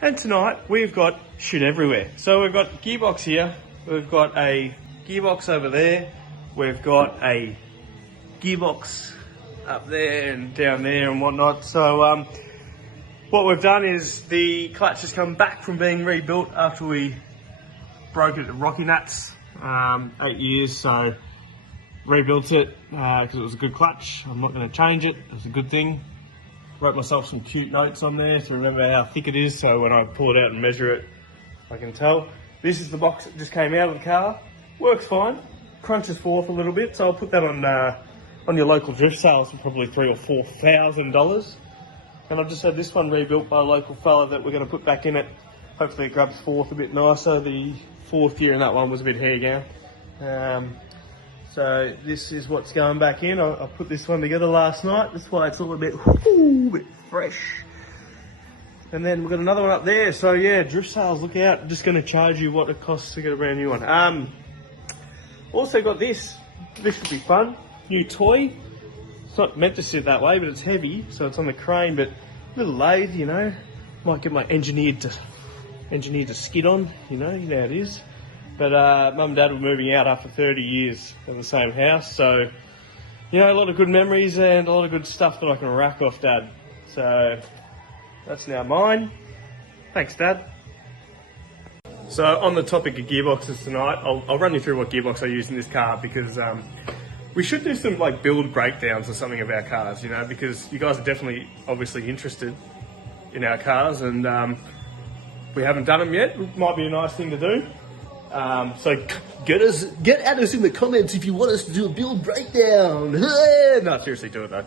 And tonight we've got shit everywhere. So we've got Gearbox here, we've got a Gearbox over there, we've got a Gearbox up there and down there and whatnot. So what we've done is the clutch has come back from being rebuilt after we broke it at Rocky Nuts, 8 years. So rebuilt it because it was a good clutch. I'm not going to change it. It's a good thing. Wrote myself some cute notes on there to remember how thick it is, so when I pull it out and measure it, I can tell. This is the box that just came out of the car. Works fine. Crunches forth a little bit, so I'll put that on your local drift sales for probably $3,000 or $4,000. And I've just had this one rebuilt by a local fella that we're going to put back in it. Hopefully it grabs forth a bit nicer. The fourth gear in that one was a bit hair gown. So this is what's going back in. I put this one together last night. That's why it's all a bit fresh. And then we've got another one up there. So yeah, drift sales, look out. I'm just going to charge you what it costs to get a brand new one. Also got this. This should be fun. New toy. It's not meant to sit that way, but it's heavy, so it's on the crane. But a little lathe, you know. Might get my engineer to skid on. You know how it is. But Mum and Dad were moving out after 30 years in the same house, so you know, a lot of good memories and a lot of good stuff that I can rack off Dad. So that's now mine. Thanks, Dad. So on the topic of gearboxes tonight, I'll run you through what gearbox I use in this car, because we should do some like build breakdowns or something of our cars, you know, because you guys are definitely obviously interested in our cars, and we haven't done them yet. It might be a nice thing to do. So get at us in the comments if you want us to do a build breakdown. No, seriously, do it though.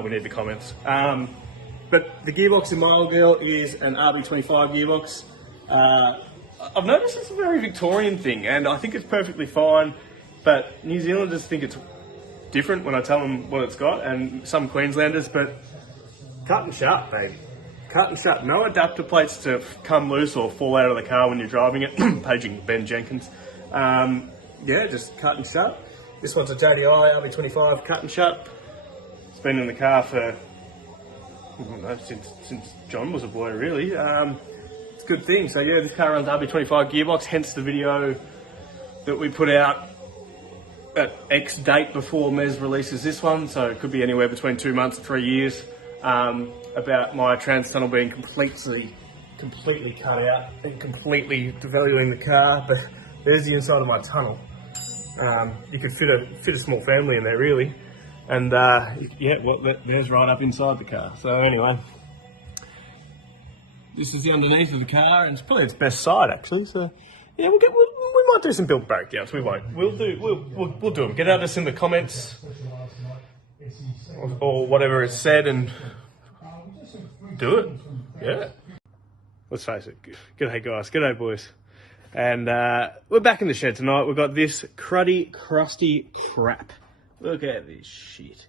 We need the comments. But the gearbox in my old girl is an RB25 gearbox. I've noticed it's a very Victorian thing, and I think it's perfectly fine, but New Zealanders think it's different when I tell them what it's got, and some Queenslanders, but cut and shut, babe. Cut and shut. No adapter plates to come loose or fall out of the car when you're driving it. Paging Ben Jenkins. Yeah, just cut and shut. This one's a JDI RB25 cut and shut. It's been in the car for, I don't know, since John was a boy, really. It's a good thing. So yeah, this car runs RB25 gearbox, hence the video that we put out at X date before Mez releases this one. So it could be anywhere between 2 months and 3 years. About my trans tunnel being completely cut out and completely devaluing the car, but there's the inside of my tunnel. You could fit a small family in there, really, and yeah, there's right up inside the car. So anyway, this is the underneath of the car, and it's probably its best side actually. So yeah, we might do some build breakdowns. We won't. We'll do them. Get at us in the comments or whatever is said, and do it. Yeah. Let's face it. G'day guys. G'day boys. And we're back in the shed tonight. We've got this cruddy, crusty crap. Look at this shit.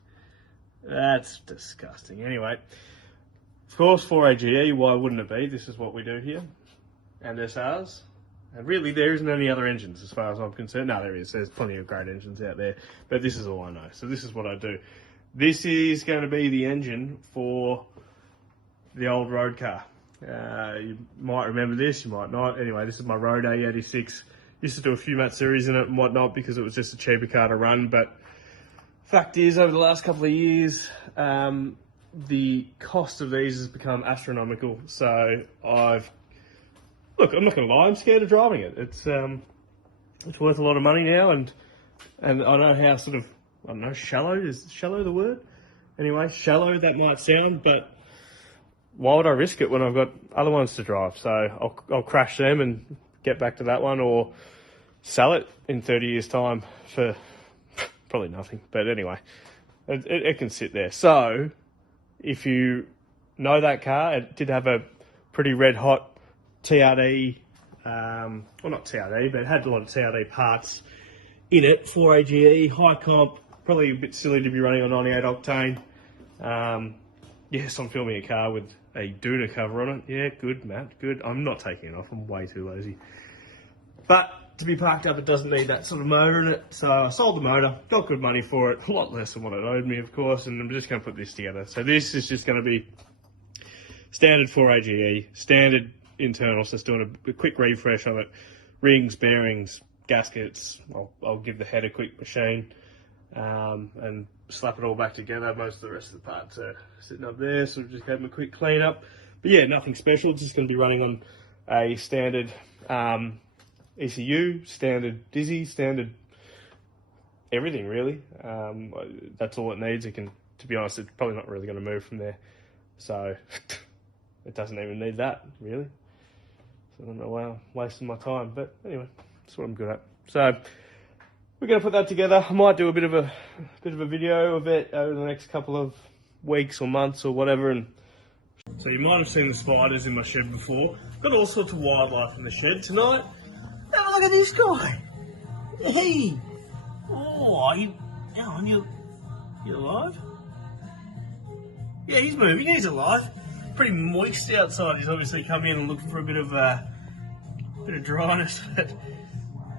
That's disgusting. Anyway, of course, 4AGE, why wouldn't it be? This is what we do here. And SRs. And really, there isn't any other engines as far as I'm concerned. No, there is. There's plenty of great engines out there. But this is all I know. So this is what I do. This is going to be the engine for the old road car. You might remember this, you might not. Anyway, this is my road A86. Used to do a few mat series in it and whatnot because it was just a cheaper car to run. But fact is, over the last couple of years, the cost of these has become astronomical. So I'm not going to lie, I'm scared of driving it. It's worth a lot of money now, and I know how sort of, I don't know, shallow, is shallow the word? Anyway, shallow that might sound, but why would I risk it when I've got other ones to drive? So I'll crash them and get back to that one, or sell it in 30 years time for probably nothing. But anyway, it can sit there. So if you know that car, it did have a pretty red hot TRD, well not TRD, but it had a lot of TRD parts in it, 4AGE, high comp, probably a bit silly to be running on 98 octane. Yes, I'm filming a car with a Duna cover on it. Yeah, good, Matt, good. I'm not taking it off, I'm way too lazy. But to be parked up, it doesn't need that sort of motor in it. So I sold the motor, got good money for it, a lot less than what it owed me, of course, and I'm just going to put this together. So this is just going to be standard 4AGE, standard internals, just doing a quick refresh of it. Rings, bearings, gaskets. I'll give the head a quick machine and slap it all back together. Most of the rest of the parts are sitting up there, so just gave them a quick clean up. But yeah, nothing special. It's just going to be running on a standard ECU, standard Dizzy, standard everything really. That's all it needs. It can, to be honest, it's probably not really going to move from there. So it doesn't even need that really. So I don't know why I'm wasting my time, but anyway, that's what I'm good at. So we're going to put that together. I might do a bit of a video of it over the next couple of weeks or months or whatever. And so you might have seen the spiders in my shed before. Got all sorts of wildlife in the shed tonight. Have a look at this guy. Hey. Oh, you alive? Yeah, he's moving. He's alive. Pretty moist outside. He's obviously come in and looked for a bit of dryness. But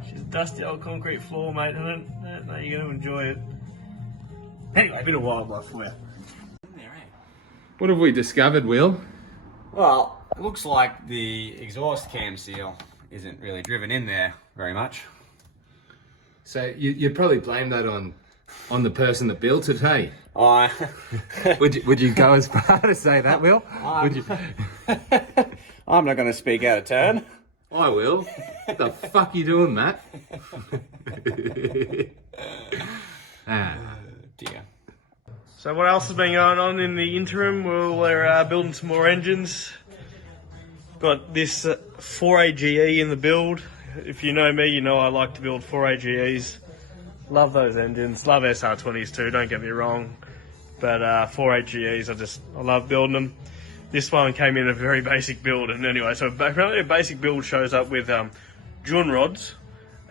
she's a dusty old concrete floor, mate. I don't know you're going to enjoy it. Anyway, a bit of wildlife for you. What have we discovered, Will? Well, it looks like the exhaust cam seal isn't really driven in there very much. So you'd probably blame that on the person that built it, hey? Would you go as far to say that, Will? Would you? I'm not going to speak out of turn. I will. What the fuck are you doing, Matt? Dear. So what else has been going on in the interim? Well, we're building some more engines. Got this 4AGE in the build. If you know me, you know I like to build 4AGEs. Love those engines. Love SR20s too, don't get me wrong. But 4AGEs, I love building them. This one came in a very basic build. And anyway, so apparently a basic build shows up with Jun rods,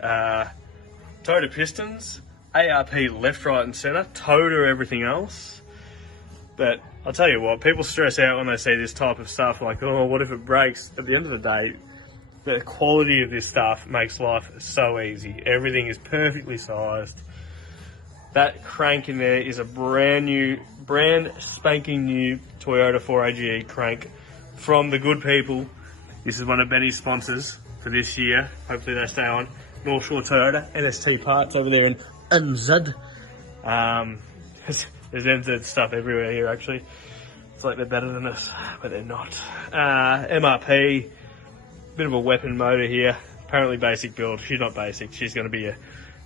Toda pistons, ARP left, right and centre, Toda everything else. But I'll tell you what, people stress out when they see this type of stuff, like, oh, what if it breaks? At the end of the day, the quality of this stuff makes life so easy. Everything is perfectly sized. That crank in there is a brand spanking new Toyota 4AGE crank from the good people. This is one of Benny's sponsors for this year. Hopefully they stay on. North Shore Toyota, NST parts over there in NZ. There's NZ stuff everywhere here actually. It's like they're better than us, but they're not. MRP. Bit of a weapon motor here. Apparently basic build. She's not basic. She's going to be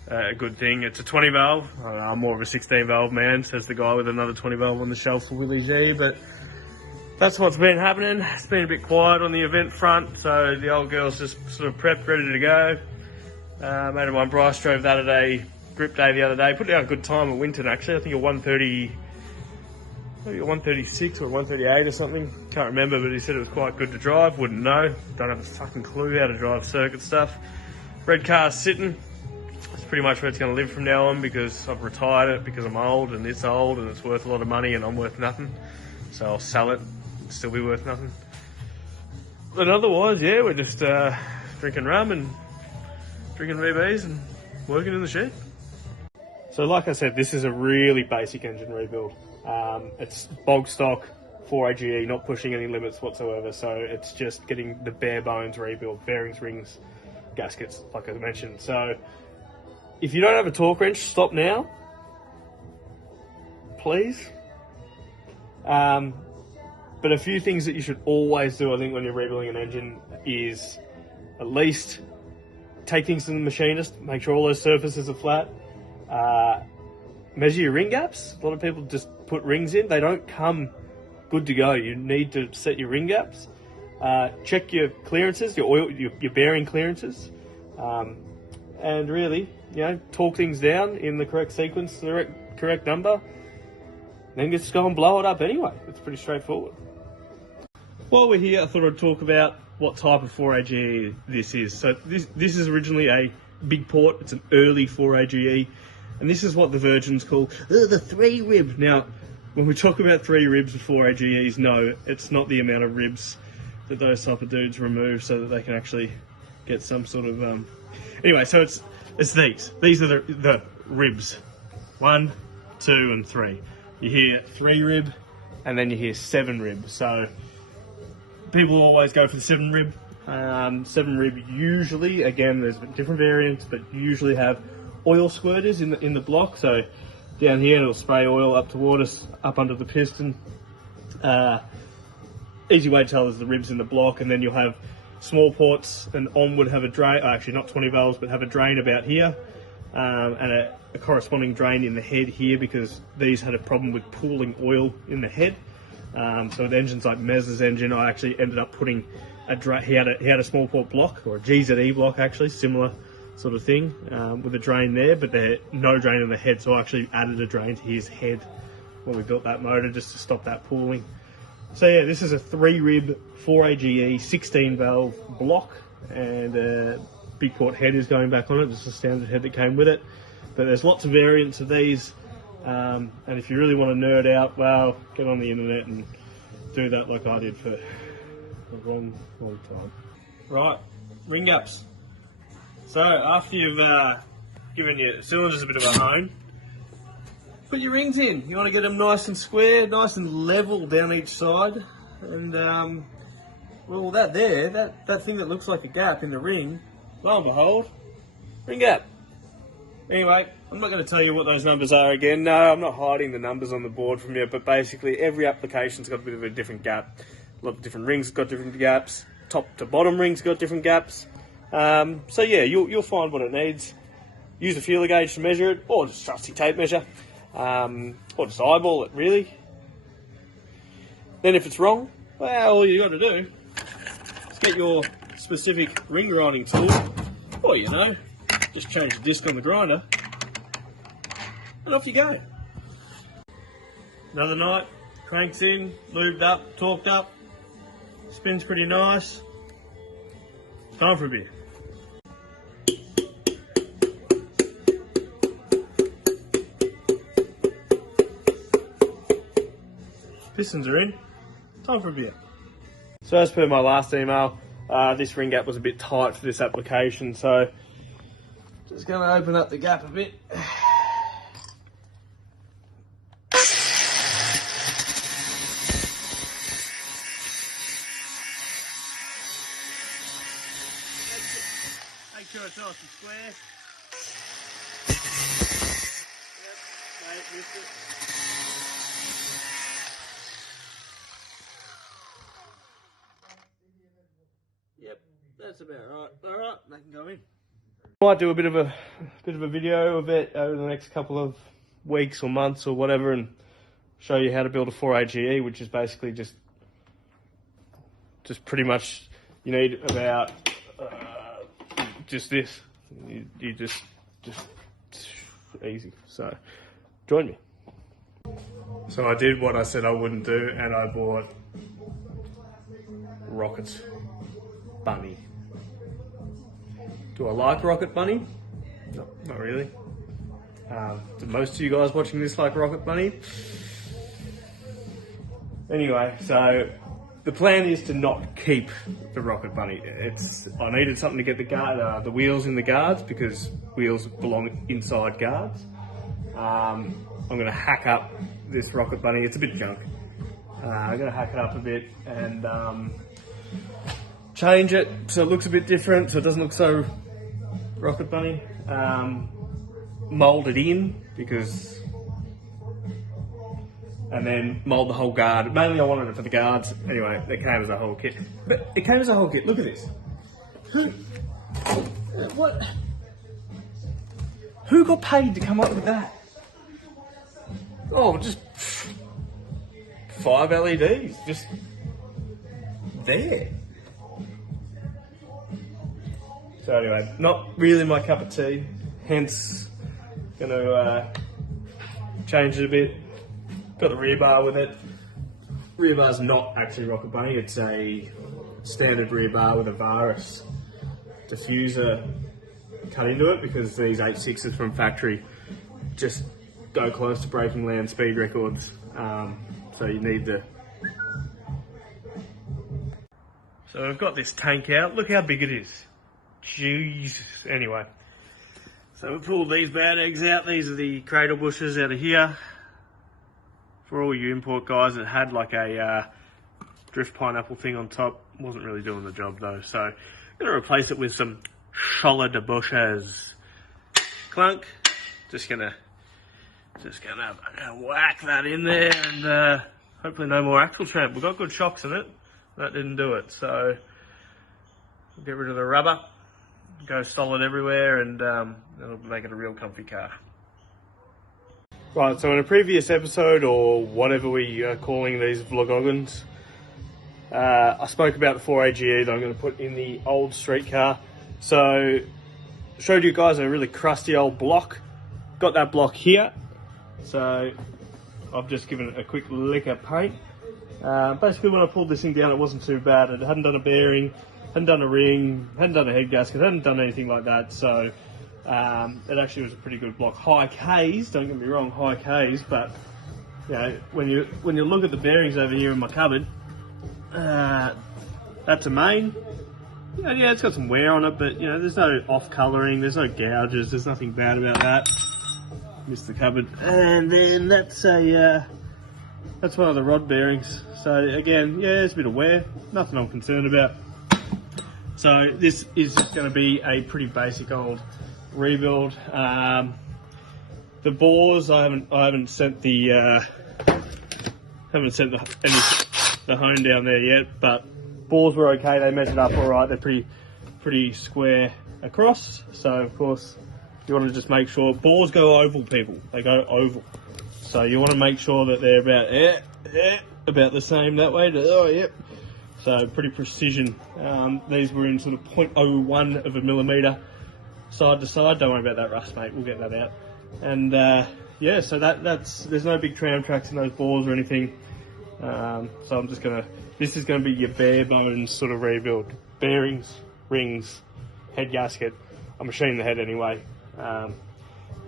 a good thing. It's a 20 valve. I'm more of a 16 valve man, says the guy with another 20 valve on the shelf for Willie G. But that's what's been happening. It's been a bit quiet on the event front, so the old girl's just sort of prepped, ready to go. Mate of mine, Bryce, drove that at a grip day the other day. Put out a good time at Winton actually. I think a 130. Maybe a 136 or 138 or something. Can't remember, but he said it was quite good to drive. Wouldn't know. Don't have a fucking clue how to drive circuit stuff. Red car's sitting. That's pretty much where it's going to live from now on because I've retired it because I'm old and it's old and it's worth a lot of money and I'm worth nothing. So I'll sell it and still be worth nothing. But otherwise, yeah, we're just drinking rum and drinking VBs and working in the shed. So like I said, this is a really basic engine rebuild. It's bog stock 4AGE, not pushing any limits whatsoever, so it's just getting the bare bones rebuild, bearings, rings, gaskets, like I mentioned. So if you don't have a torque wrench, stop now, please. But a few things that you should always do, I think, when you're rebuilding an engine is at least take things to the machinist, make sure all those surfaces are flat. Measure your ring gaps. A lot of people just put rings in. They don't come good to go. You need to set your ring gaps. Check your clearances, your oil, your bearing clearances. And really, torque things down in the correct sequence, the correct number. Then just go and blow it up anyway. It's pretty straightforward. While we're here, I thought I'd talk about what type of 4AGE this is. So this is originally a big port. It's an early 4AGE. And this is what the virgins call the 3 rib. Now, when we talk about 3 ribs of 4AGEs, no, it's not the amount of ribs that those type of dudes remove so that they can actually get some sort of... Anyway, so it's these. These are the ribs. 1, 2, and 3. You hear 3 rib, and then you hear 7 rib. So people always go for the 7 rib. 7 rib usually, again, there's different variants, but usually have oil squirters in the block. So down here it'll spray oil up toward us, up under the piston. Easy way to tell is the ribs in the block, and then you'll have small ports, and on would have a drain, actually not 20 valves, but have a drain about here, and a corresponding drain in the head here, because these had a problem with pooling oil in the head. So with engines like Mez's engine, I actually ended up putting a drain. He had a small port block, or a GZE block actually, similar sort of thing, with a drain there, but there no drain in the head. So I actually added a drain to his head when we built that motor, just to stop that pooling. So yeah, this is a 3 rib 4AGE 16 valve block, and a big port head is going back on it, just a standard head that came with it. But there's lots of variants of these, and if you really want to nerd out, well, get on the internet and do that like I did for a long time. Right, ring gaps. So after you've given your cylinders a bit of a hone, put your rings in. You want to get them nice and square, nice and level down each side. And well, that there, that thing that looks like a gap in the ring, lo and behold, ring gap. Anyway, I'm not going to tell you what those numbers are again. No, I'm not hiding the numbers on the board from you, but basically every application's got a bit of a different gap. A lot of different rings got different gaps. Top to bottom rings got different gaps. So yeah, you'll find what it needs. Use a feeler gauge to measure it, or just trusty tape measure, or just eyeball it really. Then if it's wrong, well, all you got to do is get your specific ring grinding tool, or you know, just change the disc on the grinder, and off you go. Another night, cranks in, lubed up, torqued up, spins pretty nice. Time for a beer. Pistons are in. Time for a beer. So as per my last email, this ring gap was a bit tight for this application, so just going to open up the gap a bit. Make sure it's nice and square. Yep, mate, missed it. Yep, that's about right. All right, they can go in. I might do a bit of a video of it over the next couple of weeks or months or whatever, and show you how to build a 4AGE, which is basically just pretty much you need about just this. You just easy. So join me. So I did what I said I wouldn't do, and I bought Rocket Bunny. Do I like Rocket Bunny? No, not really. Do most of you guys watching this like Rocket Bunny? Anyway, so the plan is to not keep the Rocket Bunny. I needed something to get the wheels in the guards, because wheels belong inside guards. I'm going to hack up this Rocket Bunny. It's a bit junk. I'm going to hack it up a bit and change it so it looks a bit different, so it doesn't look so Rocket Bunny. Mold it in, and then mold the whole guard. Mainly I wanted it for the guards. Anyway, it came as a whole kit. But it came as a whole kit. Look at this. Who got paid to come up with that? Oh, just 5 LEDs, just there. So anyway, not really my cup of tea, hence gonna change it a bit. Got the rear bar with it. Rear bar's not actually Rocket Bunny, it's a standard rear bar with a Varus diffuser cut into it, because these 8.6s from factory just go close to breaking land speed records. So you need the... So I've got this tank out. Look how big it is. Jesus. Anyway. So we pulled these bad eggs out. These are the cradle bushes out of here. For all you import guys that had like a drift pineapple thing on top. Wasn't really doing the job though, so I'm going to replace it with some Scholle de Busches. Clunk. Just gonna whack that in there, and hopefully no more axle tramp. We've got good shocks in it. That didn't do it, so we'll get rid of the rubber, go solid everywhere, and that'll make it a real comfy car. Right, so in a previous episode, or whatever we are calling these vlogoggins, I spoke about the 4AGE that I'm going to put in the old street car. So, showed you guys a really crusty old block. Got that block here. So, I've just given it a quick lick of paint. Basically, when I pulled this thing down, it wasn't too bad. It hadn't done a bearing, hadn't done a ring, hadn't done a head gasket, hadn't done anything like that. So, it actually was a pretty good block. High Ks, don't get me wrong, high Ks, but you know, when you look at the bearings over here in my cupboard, that's a main. Yeah, it's got some wear on it, but you know, there's no off colouring, there's no gouges, there's nothing bad about that. Missed the cupboard, and then that's one of the rod bearings. So again, yeah, it's a bit of wear, nothing I'm concerned about. So this is just going to be a pretty basic old rebuild. The bores, I haven't sent the hone down there yet, but bores were okay. They measured up all right. They're pretty square across. So of course you want to just make sure bores go oval, people. They go oval. So you want to make sure that they're about the same that way. Oh, yep. So pretty precision. These were in sort of 0.01 of a millimetre side to side. Don't worry about that rust, mate. We'll get that out. And yeah, so there's no big tram tracks in those bores or anything. So I'm just this is gonna be your bare bones sort of rebuild. Bearings, rings, head gasket. I'm machining the head anyway. But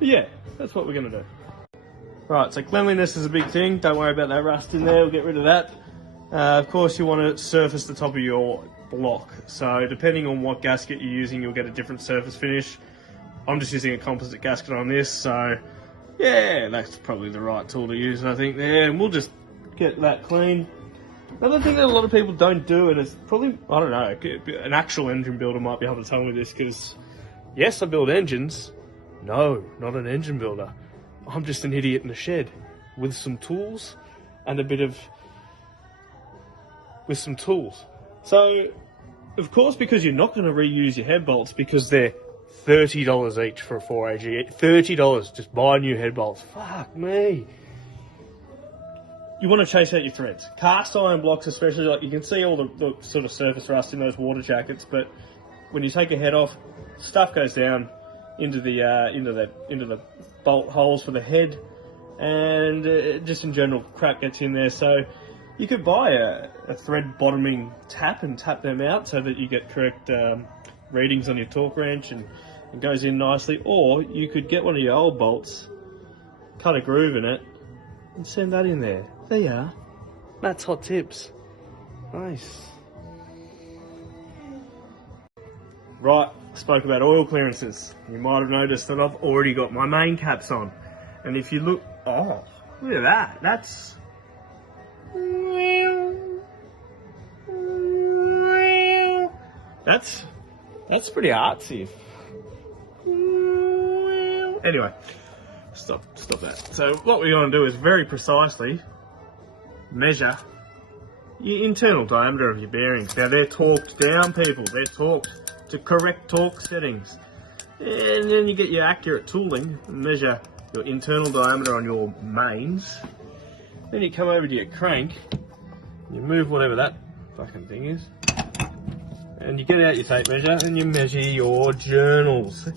yeah, that's what we're gonna do. Right, so cleanliness is a big thing. Don't worry about that rust in there. We'll get rid of that. Of course, you want to surface the top of your block. So depending on what gasket you're using, you'll get a different surface finish. I'm just using a composite gasket on this, so yeah, that's probably the right tool to use, I think, there. And we'll just get that clean. Another thing that a lot of people don't do, and it's probably, I don't know, an actual engine builder might be able to tell me this, because yes, I build engines. No, not an engine builder. I'm just an idiot in a shed with some tools and with some tools. So, of course, because you're not going to reuse your head bolts, because they're $30 each for a 4AG. $30, just buy new head bolts. Fuck me. You want to chase out your threads. Cast iron blocks especially, like you can see all the sort of surface rust in those water jackets, but when you take a head off, stuff goes down into the bolt holes for the head, and just in general crap gets in there. So you could buy a thread bottoming tap and tap them out so that you get correct readings on your torque wrench and it goes in nicely, or you could get one of your old bolts, cut a groove in it and send that in there. There you are. That's hot tips. Nice. Right, spoke about oil clearances. You might have noticed that I've already got my main caps on. And if you look, oh, look at that. That's pretty artsy. Anyway, stop that. So what we're going to do is very precisely measure your internal diameter of your bearings. Now they're torqued down, people. They're torqued to correct torque settings. And then you get your accurate tooling and measure your internal diameter on your mains. Then you come over to your crank, you move whatever that fucking thing is, and you get out your tape measure and you measure your journals.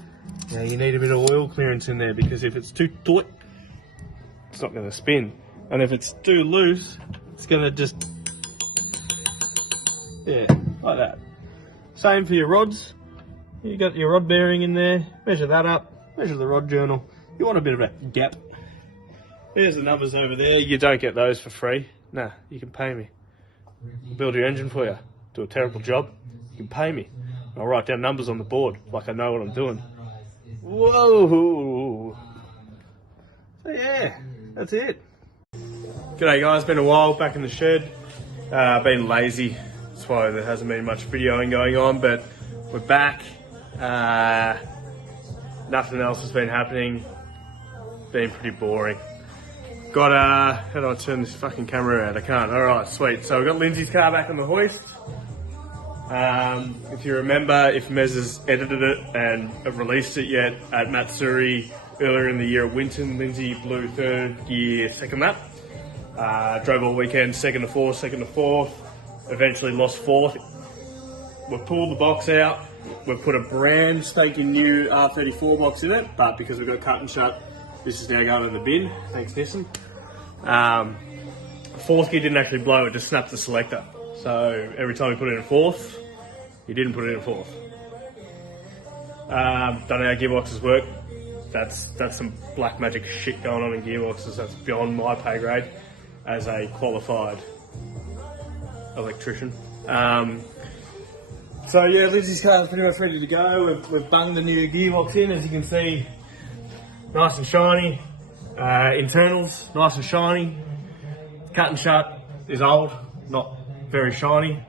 Now you need a bit of oil clearance in there, because if it's too taut, it's not going to spin. And if it's too loose, it's going to just, yeah, like that. Same for your rods. You got your rod bearing in there, measure that up, measure the rod journal. You want a bit of a gap. There's the numbers over there. You don't get those for free. Nah, you can pay me. I'll build your engine for you. Do a terrible job, you can pay me. I'll write down numbers on the board like I know what I'm doing. Whoa! So yeah, that's it. G'day guys, been a while back in the shed. Been lazy, that's why there hasn't been much videoing going on, but we're back. Nothing else has been happening. Been pretty boring. Got how do I turn this fucking camera around? I can't. Alright, sweet. So we've got Lindsay's car back on the hoist. If you remember, if Mez has edited it and have released it yet at Matsuri earlier in the year at Winton, Lindsay blew 3rd gear 2nd lap. Drove all weekend 2nd to 4th, 2nd to 4th. Eventually lost 4th. We've pulled the box out. We've put a brand spanking new R34 box in it, but because we've got cut and shut, this is now going in the bin. Thanks, Nissan. 4th gear didn't actually blow, it just snapped the selector. So every time we put it in 4th, he didn't put it in 4th. Don't know how gearboxes work. That's some black magic shit going on in gearboxes. That's beyond my pay grade as a qualified electrician. So yeah, Lindsay's car is pretty much ready to go. We've bunged the new gearbox in, as you can see, nice and shiny. Internals, nice and shiny. Cut and shut is old, not very shiny.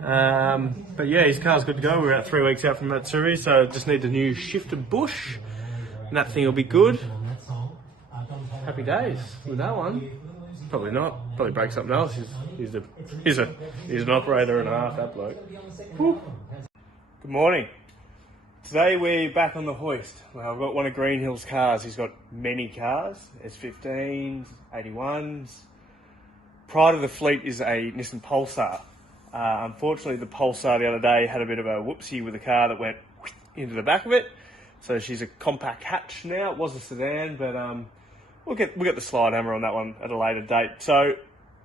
But yeah, his car's good to go. We're about 3 weeks out from Matsuri, so just need a new shifter bush, and that thing will be good. Happy days with that one. Probably not. Probably break something else. He's an operator and a half, that bloke. Whew. Good morning. Today we're back on the hoist. Well, I've got one of Greenhill's cars. He's got many cars. S15s, 81s. Prior to the fleet is a Nissan Pulsar. Unfortunately, the Pulsar the other day had a bit of a whoopsie with a car that went into the back of it. So she's a compact hatch now. It was a sedan, but we'll get the slide hammer on that one at a later date. So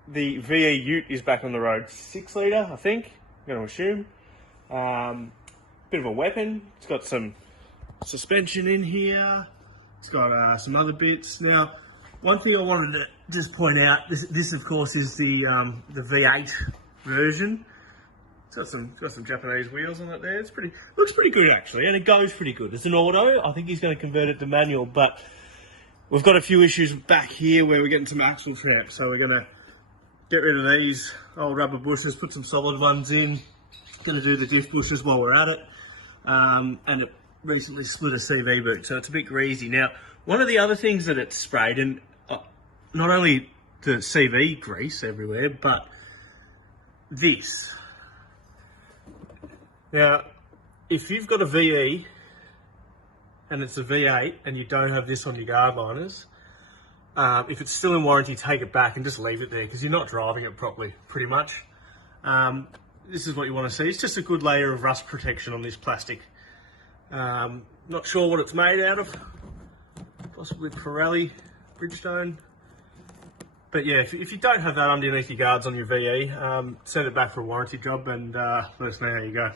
the VE Ute is back on the road. 6 litre, I think. I'm going to assume. Bit of a weapon. It's got some suspension in here. It's got some other bits. Now, one thing I wanted to just point out, this of course is the V8 version. It's got some Japanese wheels on it there. Looks pretty good actually, and it goes pretty good. It's an auto. I think he's going to convert it to manual, but we've got a few issues back here where we're getting some axle tramps, so we're going to get rid of these old rubber bushes, put some solid ones in. Going to do the diff bushes while we're at it, and it recently split a CV boot, so it's a bit greasy. Now, one of the other things that it's sprayed, and not only the CV grease everywhere, but this. Now, if you've got a VE and it's a V8 and you don't have this on your guard liners, if it's still in warranty, take it back and just leave it there because you're not driving it properly, pretty much. This is what you want to see. It's just a good layer of rust protection on this plastic. Not sure what it's made out of. Possibly Pirelli Bridgestone. But yeah, if you don't have that underneath your guards on your VE, send it back for a warranty job and let us know how you go.